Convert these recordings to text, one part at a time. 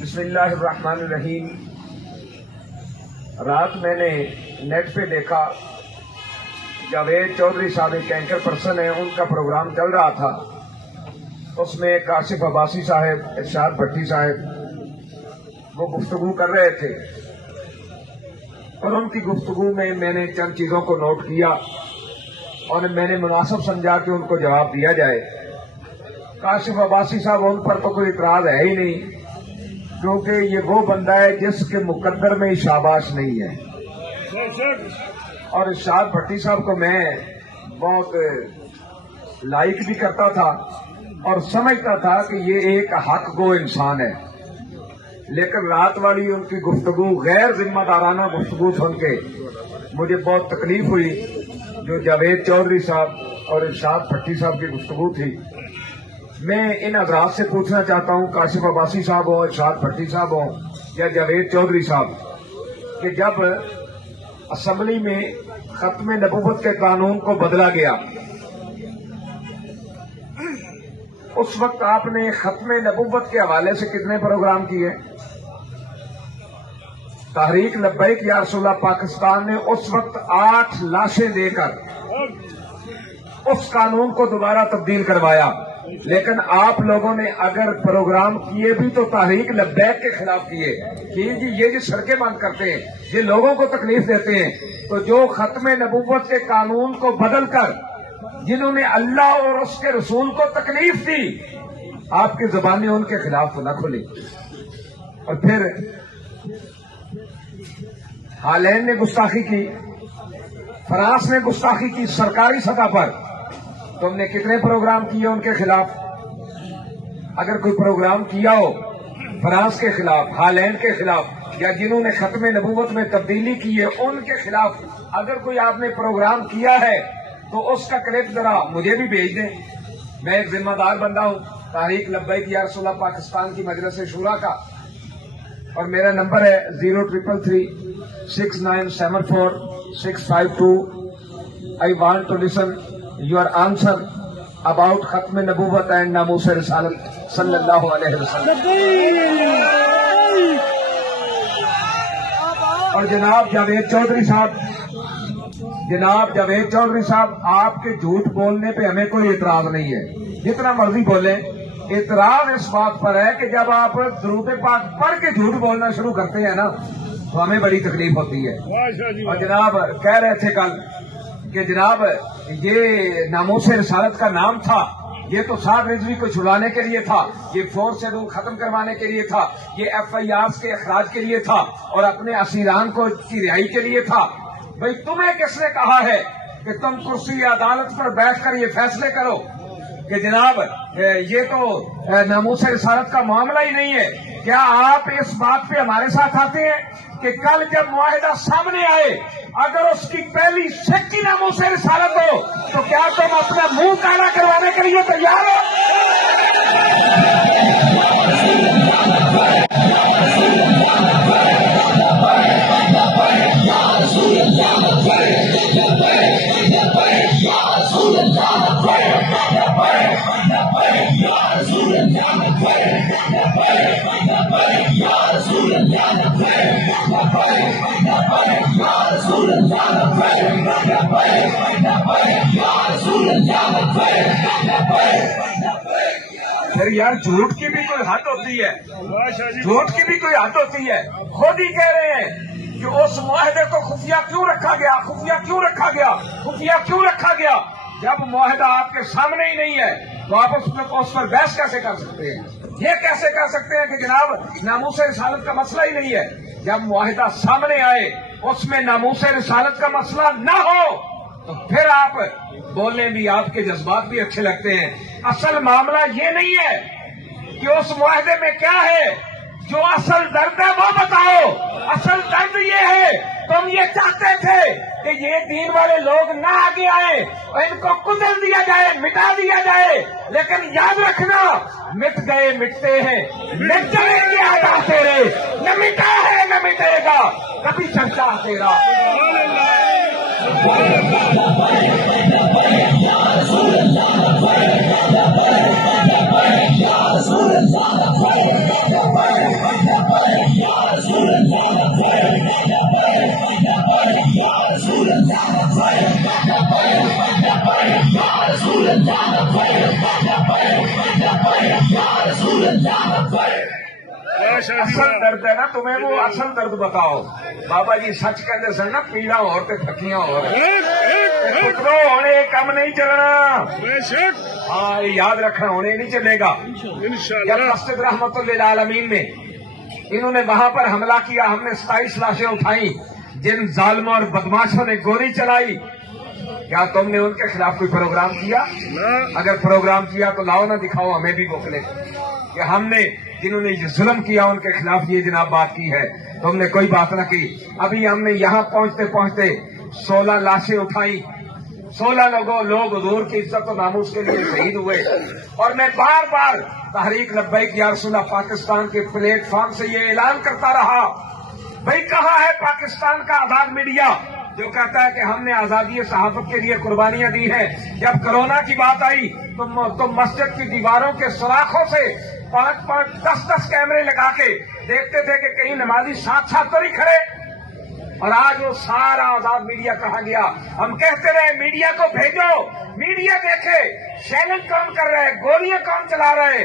بسم اللہ الرحمن الرحیم۔ رات میں نے نیٹ پہ دیکھا جاوید چودھری صاحب ایک اینکر پرسن ہیں، ان کا پروگرام چل رہا تھا۔ اس میں کاشف عباسی صاحب، ارشاد بھٹی صاحب وہ گفتگو کر رہے تھے، اور ان کی گفتگو میں نے چند چیزوں کو نوٹ کیا اور میں نے مناسب سمجھا کہ ان کو جواب دیا جائے۔ کاشف عباسی صاحب، ان پر تو کوئی اعتراض ہے ہی نہیں، کیونکہ یہ وہ بندہ ہے جس کے مقدر میں شاباش نہیں ہے۔ اور ارشاد بھٹی صاحب کو میں بہت لائک بھی کرتا تھا اور سمجھتا تھا کہ یہ ایک حق گو انسان ہے، لیکن رات والی ان کی گفتگو، غیر ذمہ دارانہ گفتگو سن کے مجھے بہت تکلیف ہوئی، جو جاوید چودھری صاحب اور ارشاد بھٹی صاحب کی گفتگو تھی۔ میں ان حضرات سے پوچھنا چاہتا ہوں، کاشف عباسی صاحب ہوں، ارشاد بھٹی صاحب ہوں یا جاوید چودھری صاحب، کہ جب اسمبلی میں ختم نبوت کے قانون کو بدلا گیا، اس وقت آپ نے ختم نبوت کے حوالے سے کتنے پروگرام کیے؟ تحریک لبیک یا رسول اللہ پاکستان نے اس وقت 8 لاشیں دے کر اس قانون کو دوبارہ تبدیل کروایا، لیکن آپ لوگوں نے اگر پروگرام کیے بھی تو تحریک لبیک کے خلاف کیے کہ یہ جو سڑکیں بند کرتے ہیں، یہ لوگوں کو تکلیف دیتے ہیں، تو جو ختم نبوت کے قانون کو بدل کر جنہوں نے اللہ اور اس کے رسول کو تکلیف دی، آپ کی زبانیں ان کے خلاف تو نہ کھلی۔ اور پھر ہالینڈ نے گستاخی کی، فرانس نے گستاخی کی سرکاری سطح پر، تم نے کتنے پروگرام کیے ان کے خلاف؟ اگر کوئی پروگرام کیا ہو فرانس کے خلاف، ہالینڈ کے خلاف، یا جنہوں نے ختم نبوت میں تبدیلی کی ہے ان کے خلاف اگر کوئی آپ نے پروگرام کیا ہے تو اس کا کلپ ذرا مجھے بھی بھیج دیں۔ میں ایک ذمہ دار بندہ ہوں تحریک لبیک یا رسول اللہ پاکستان کی مجلس شورا کا، اور میرا نمبر ہے 0333697465 I want to listen your answer about ختم نبوت and ناموس رسالت صلی اللہ علیہ وسلم۔ اور جناب جاوید چودھری صاحب، آپ کے جھوٹ بولنے پہ ہمیں کوئی اعتراض نہیں ہے، جتنا مرضی بولیں۔ اعتراض اس بات پر ہے کہ جب آپ درود پاک پڑھ کے جھوٹ بولنا شروع کرتے ہیں نا تو ہمیں بڑی تکلیف ہوتی ہے۔ اور جناب کہہ رہے تھے کل کہ جناب یہ ناموس رسالت کا نام تھا، یہ تو سعد رضوی کو چھڑانے کے لیے تھا، یہ فورس شیڈول ختم کروانے کے لیے تھا، یہ FIRs کے اخراج کے لیے تھا، اور اپنے اسیران کو کی رہائی کے لیے تھا۔ بھئی تمہیں کس نے کہا ہے کہ تم کرسی عدالت پر بیٹھ کر یہ فیصلے کرو کہ جناب یہ تو ناموس رسالت کا معاملہ ہی نہیں ہے؟ کیا آپ اس بات پہ ہمارے ساتھ آتے ہیں کہ کل جب معاہدہ سامنے آئے اگر اس کی پہلی شک کی ناموس رسالت ہو تو کیا تم اپنا منہ کالا کروانے کے لیے تیار ہو؟ پھر یار جھوٹ کی بھی کوئی حد ہوتی ہے، جھوٹ کی بھی کوئی حد ہوتی ہے۔ خود ہی کہہ رہے ہیں کہ اس معاہدے کو خفیہ کیوں رکھا گیا؟ جب معاہدہ آپ کے سامنے ہی نہیں ہے تو آپ اس پر بحث کیسے کر سکتے ہیں؟ یہ کیسے کر سکتے ہیں کہ جناب ناموس رسالت کا مسئلہ ہی نہیں ہے؟ جب معاہدہ سامنے آئے اس میں ناموس رسالت کا مسئلہ نہ ہو تو پھر آپ بولنے بھی، آپ کے جذبات بھی اچھے لگتے ہیں۔ اصل معاملہ یہ نہیں ہے کہ اس معاہدے میں کیا ہے، جو اصل درد ہے وہ بتاؤ۔ اصل درد یہ ہے، تم یہ چاہتے تھے کہ یہ دین والے لوگ نہ آگے آئے اور ان کو کچل دیا جائے، مٹا دیا جائے، لیکن یاد رکھنا مٹ گئے مٹتے ہیں، مٹ جائیں گے آدھا تیرے، نہ مٹا ہے نہ مٹے گا کبھی چرچا تیرا۔ رسول اللہ اصل درد ہے نا تمہیں وہ اصل درد بتاؤ بابا جی سچ کہتے سن نا پیڑا اور تھکیاں ہو پترو ہونے کم نہیں چلنا ہاں یہ یاد رکھنا ہونے نہیں چلے گا جب مسجد رحمت للعالمین میں انہوں نے وہاں پر حملہ کیا ہم نے 27 لاشیں اٹھائیں جن ظالموں اور بدماشوں نے گولی چلائی کیا تم نے ان کے خلاف کوئی پروگرام کیا اگر پروگرام کیا تو لاؤ نہ دکھاؤ ہمیں بھی بوکلے کہ ہم نے جنہوں نے یہ ظلم کیا ان کے خلاف یہ جناب بات کی ہے تم نے کوئی بات نہ کی ابھی ہم نے یہاں پہنچتے پہنچتے 16 لاشیں اٹھائی 16 لوگ حضور کی عزت و ناموس کے لیے شہید ہوئے اور میں بار بار تحریک لبیک یا رسول اللہ پاکستان کے پلیٹ فارم سے یہ اعلان کرتا رہا بھائی کہاں ہے پاکستان کا آزاد میڈیا جو کہتا ہے کہ ہم نے آزادی صحافت کے لیے قربانیاں دی ہیں جب کرونا کی بات آئی تو مسجد کی دیواروں کے سوراخوں سے 5-5 10-10 کیمرے لگا کے دیکھتے تھے کہ کہیں نمازی ساتھ تو نہیں کھڑے اور آج وہ سارا آزاد میڈیا کہا گیا ہم کہتے رہے میڈیا کو بھیجو میڈیا دیکھے شیلنگ کون کر رہے گولیاں کون چلا رہے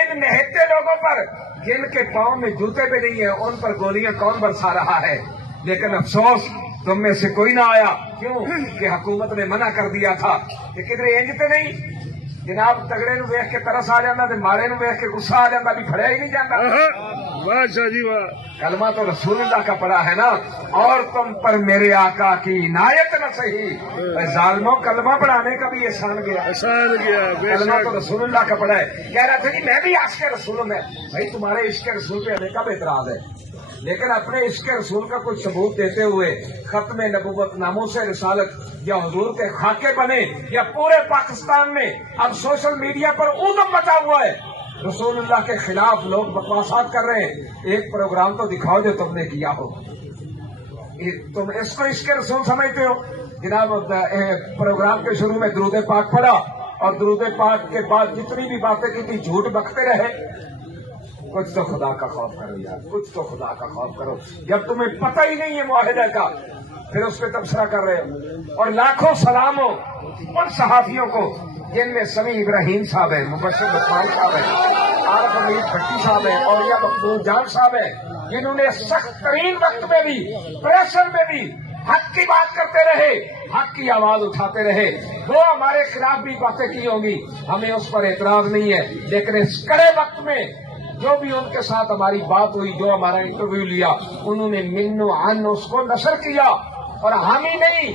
ان نہتے لوگوں پر جن کے پاؤں میں جوتے بھی نہیں ہیں ان پر گولیاں کون برسا رہا ہے لیکن افسوس تم میں سے کوئی نہ آیا کیوں کہ حکومت نے منع کر دیا تھا کہ کدھر انجتے نہیں جناب تگڑے نو ویخ کے ترس آ جانا تے ماڑے نو ویخ کے غصہ آ جانا بھی پھڑیا ہی نہیں جاتا واہ شاہ جی واہ کلمہ تو رسول اللہ کا پڑا ہے نا اور تم پر میرے آقا کی عنایت نہ صحیح ظالموں کلمہ پڑھانے کا بھی احسان گیا کلمہ تو رسول اللہ کا پڑا ہے کہہ رہا تھا جی میں بھی عشق رسول ہوں میں بھائی تمہارے عشق رسول پہ ہمیں کب اعتراض ہے لیکن اپنے عشق رسول کا کوئی ثبوت دیتے ہوئے ختم نبوت ناموس رسالت یا حضور کے خاکے بنے یا پورے پاکستان میں اب سوشل میڈیا پر اودم مچا ہوا ہے رسول اللہ کے خلاف لوگ بکواسات کر رہے ہیں ایک پروگرام تو دکھاؤ جو تم نے کیا ہو تم اس کو عشق رسول سمجھتے ہو جناب پروگرام کے شروع میں درود پاک پڑھا اور درود پاک کے بعد جتنی بھی باتیں کی تھی جھوٹ بکتے رہے کچھ تو خدا کا خوف کرو یار کچھ تو خدا کا خوف کرو جب تمہیں پتہ ہی نہیں ہے معاہدہ کا پھر اس پہ تبصرہ کر رہے ہو اور لاکھوں سلام ہو ان صحافیوں کو جن میں سمیع ابراہیم صاحب ہیں مبشر بسمال صاحب ہیں عارف امیر بھٹی صاحب ہیں اولیاء مقبول جان صاحب ہیں جنہوں نے سخت ترین وقت میں بھی پریشر میں بھی حق کی بات کرتے رہے حق کی آواز اٹھاتے رہے وہ ہمارے خلاف بھی باتیں کی ہوں گی ہمیں اس پر اعتراض نہیں ہے لیکن اس کڑے وقت میں جو بھی ان کے ساتھ ہماری بات ہوئی جو ہمارا انٹرویو لیا انہوں نے من و عن اس کو نشر کیا اور ہم ہی نہیں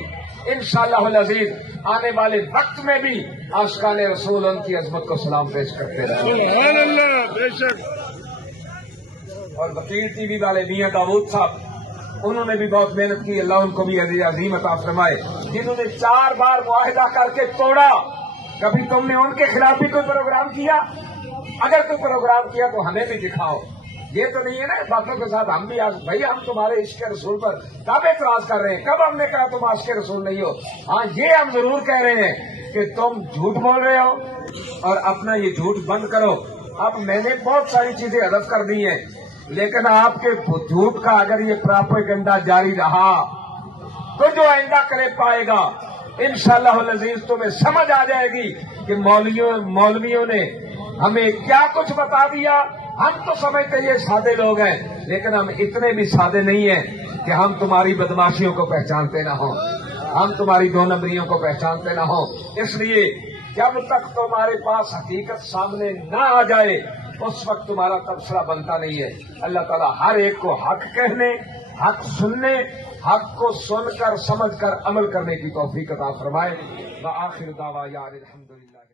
انشاءاللہ العزیز آنے والے وقت میں بھی عاشقان رسول ان کی عظمت کو سلام پیش کرتے رہے سبحان اللہ بے شک اور وکیل ٹی وی والے میاں داؤد صاحب انہوں نے بھی بہت محنت کی اللہ ان کو بھی عظیم عطا فرمائے جنہوں نے 4 بار معاہدہ کر کے توڑا کبھی تم نے ان کے خلاف بھی کوئی پروگرام کیا اگر کوئی پروگرام کیا تو ہمیں بھی دکھاؤ یہ تو نہیں ہے نا باتوں کے ساتھ ہم بھی بھائی ہم تمہارے عشق رسول پر کب اعتراض کر رہے ہیں کب ہم نے کہا تم عاشق رسول نہیں ہو ہاں یہ ہم ضرور کہہ رہے ہیں کہ تم جھوٹ بول رہے ہو اور اپنا یہ جھوٹ بند کرو اب میں نے بہت ساری چیزیں حذف کر دی ہیں لیکن آپ کے جھوٹ کا اگر یہ پراپیگنڈا جاری رہا تو جو آئندہ کرے پائے گا انشاءاللہ العزیز تمہیں سمجھ آ جائے گی کہ مولویوں نے ہمیں کیا کچھ بتا دیا ہم تو سمجھتے یہ سادے لوگ ہیں لیکن ہم اتنے بھی سادے نہیں ہیں کہ ہم تمہاری بدماشیوں کو پہچانتے نہ ہوں ہم تمہاری 2 نمبریوں کو پہچانتے نہ ہوں اس لیے جب تک تمہارے پاس حقیقت سامنے نہ آ جائے اس وقت تمہارا تبصرہ بنتا نہیں ہے اللہ تعالیٰ ہر ایک کو حق کہنے حق سننے حق کو سن کر سمجھ کر عمل کرنے کی توفیق عطا فرمائے وآخر دعوانا الحمدللہ